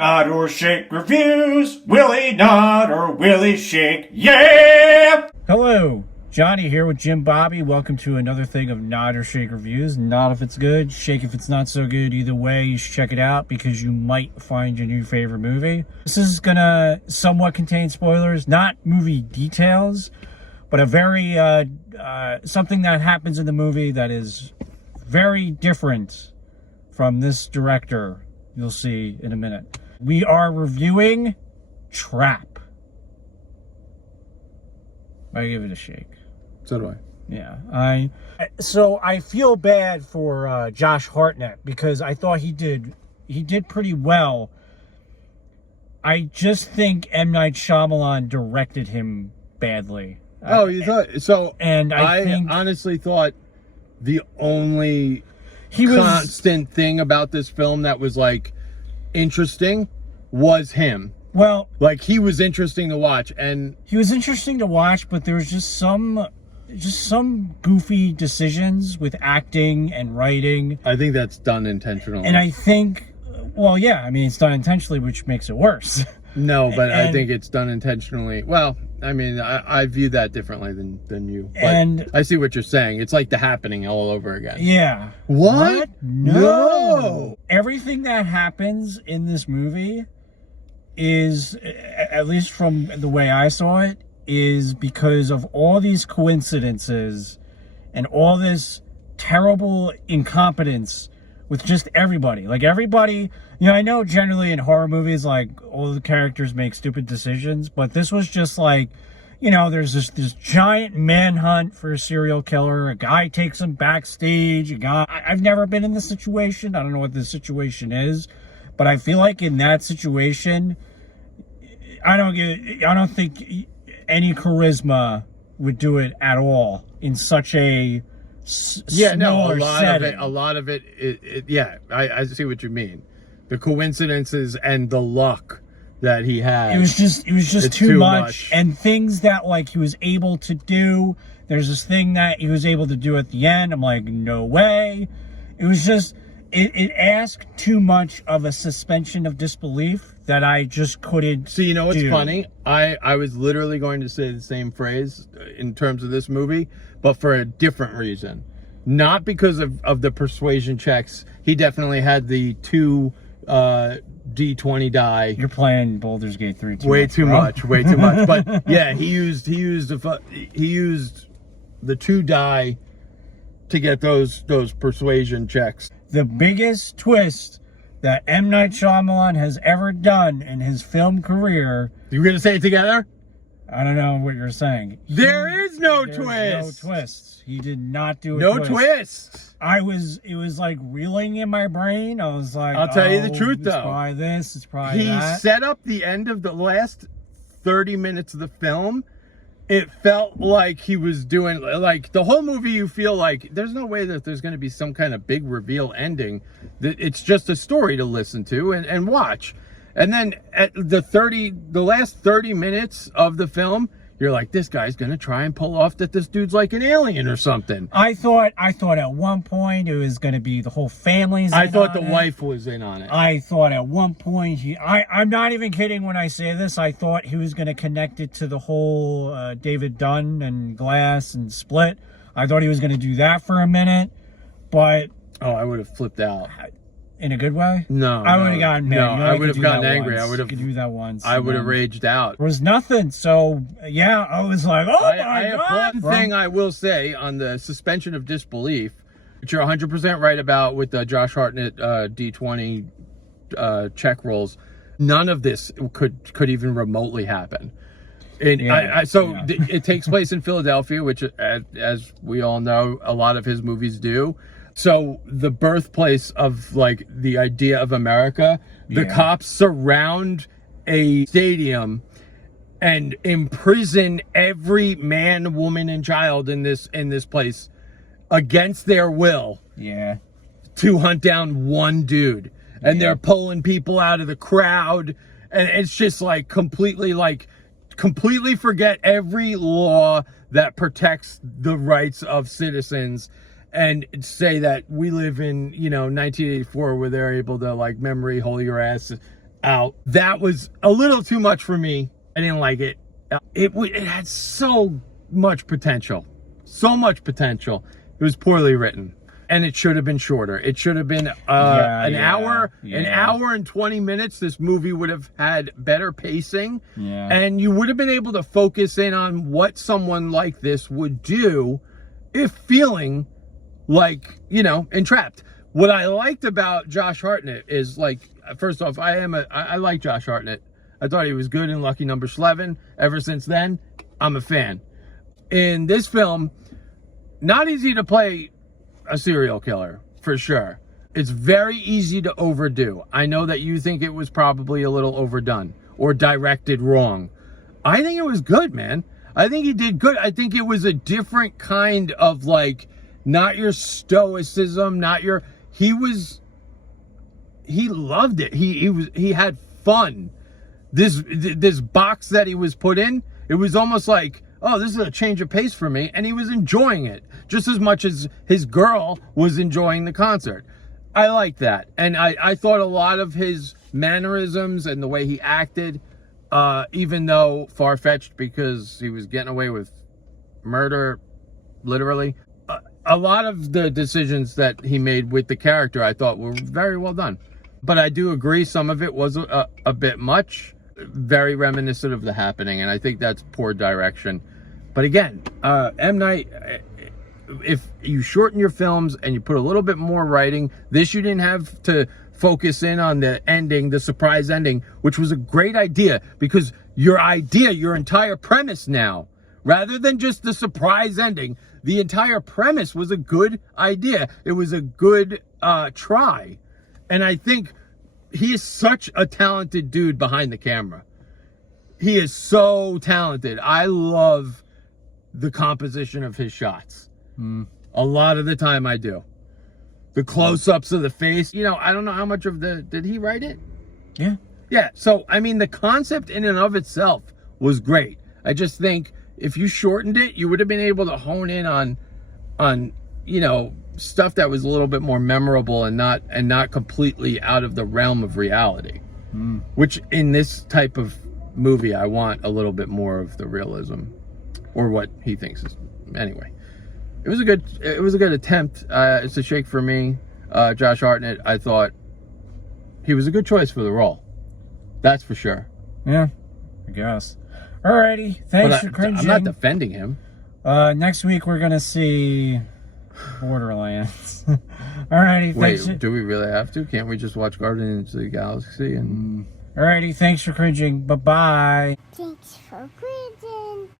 Nod or shake reviews. Willie nod or Willie shake. Yeah! Hello, Johnny here with Jim Bobby. Welcome to another thing of Nod or Shake reviews. Nod if it's good, shake if it's not so good. Either way, you should check it out because you might find your new favorite movie. This is gonna somewhat contain spoilers, not movie details, but a very something that happens in the movie that is very different from this director. You'll see in a minute. We are reviewing Trap. I give it a shake. So do I. Yeah, so I feel bad for Josh Hartnett because I thought he did pretty well. I just think M. Night Shyamalan directed him badly. Oh, you thought so? And I think, honestly thought the only constant thing about this film that was like interesting was him. Well, like he was interesting to watch, and he was interesting to watch, but there was just some goofy decisions with acting and writing. I think that's done intentionally. And I think, well, yeah, I mean, it's done intentionally, which makes it worse. No, but I think it's done intentionally. Well, I mean, I view that differently than you. But and I see what you're saying. It's like The Happening all over again. Yeah. What? No. Everything that happens in this movie is, at least from the way I saw it, is because of all these coincidences and all this terrible incompetence with just everybody. Like everybody, you know, I know generally in horror movies, like all the characters make stupid decisions, but this was just like, you know, there's this giant manhunt for a serial killer. A guy takes him backstage. I've never been in this situation. I don't know what this situation is, but I feel like in that situation, I don't think any charisma would do it at all in such a smaller setting. A lot of it, yeah, I see what you mean. The coincidences and the luck that he had. It was just too much. And things that like he was able to do. There's this thing that he was able to do at the end. I'm like, no way. It was just, it asked too much of a suspension of disbelief that I just couldn't do. You know what's do. funny? I was literally going to say the same phrase in terms of this movie, but for a different reason. Not because of the persuasion checks. He definitely had the two D20 die. You're playing Baldur's Gate 3 way too much. But yeah, he used the two die to get those persuasion checks. The biggest twist that M. Night Shyamalan has ever done in his film career. You gonna say it together? I don't know what you're saying. There is no twist. No twists. He did not do a no twist. No twist. It was like reeling in my brain. I was like, I'll tell you the truth though. It's probably this, it's probably that. He set up the end of the last 30 minutes of the film. It felt like he was doing, like, the whole movie you feel like there's no way that there's going to be some kind of big reveal ending. It's just a story to listen to and watch. And then at the last 30 minutes of the film, you're like, this guy's going to try and pull off that this dude's like an alien or something. I thought at one point it was going to be the whole family's I thought the wife was in on it. I thought at one point, I'm not even kidding when I say this, I thought he was going to connect it to the whole David Dunn and Glass and Split. I thought he was going to do that for a minute, but... Oh, I would have flipped out. In a good way? No. I would have gotten mad. No, I would have gotten angry. I would have do that once. I would have raged out. There was nothing. So yeah, I was like, oh my God. One thing I will say on the suspension of disbelief, which you're 100% right about with the Josh Hartnett D20 check rolls, none of this could even remotely happen. And it takes place in Philadelphia, which, as we all know, a lot of his movies do. So the birthplace of like the idea of America, the cops surround a stadium and imprison every man, woman, and child in this place against their will. Yeah. To hunt down one dude. And they're pulling people out of the crowd. And it's just like completely forget every law that protects the rights of citizens and say that we live in, 1984 where they're able to like memory hole your ass out. That was a little too much for me. I didn't like it. It had so much potential. So much potential. It was poorly written. And it should have been shorter. It should have been an hour and 20 minutes. This movie would have had better pacing. Yeah. And you would have been able to focus in on what someone like this would do if feeling like, you know, entrapped. What I liked about Josh Hartnett is, like, first off, I like Josh Hartnett. I thought he was good in Lucky Number 11. Ever since then, I'm a fan. In this film, not easy to play a serial killer, for sure. It's very easy to overdo. I know that you think it was probably a little overdone or directed wrong. I think it was good, man. I think he did good. I think it was a different kind of, like, not your stoicism, not your... He loved it. He had fun. This box that he was put in, it was almost like, oh, this is a change of pace for me. And he was enjoying it just as much as his girl was enjoying the concert. I like that. And I thought a lot of his mannerisms and the way he acted, even though far-fetched because he was getting away with murder, literally, a lot of the decisions that he made with the character I thought were very well done. But I do agree some of it was a bit much, very reminiscent of The Happening, and I think that's poor direction. But again, M. Night, if you shorten your films and you put a little bit more writing, this you didn't have to focus in on the ending, the surprise ending, which was a great idea, because your entire premise now, rather than just the surprise ending, the entire premise was a good idea. It was a good try. And I think he is such a talented dude behind the camera. He is so talented. I love the composition of his shots. A lot of the time I do. The close-ups of the face. You know, I don't know how much of did he write it? Yeah. Yeah, so, I mean, the concept in and of itself was great. I just think if you shortened it, you would have been able to hone in on, you know, stuff that was a little bit more memorable and not completely out of the realm of reality. Which in this type of movie, I want a little bit more of the realism, or what he thinks is. Anyway, it was a good attempt. It's a shake for me. Josh Hartnett, I thought he was a good choice for the role. That's for sure. Yeah, I guess. Alrighty, thanks for cringing. I'm not defending him. Next week we're gonna see Borderlands. Alrighty, thanks. Wait, do we really have to? Can't we just watch Guardians of the Galaxy and? Alrighty, thanks for cringing. Bye bye. Thanks for cringing.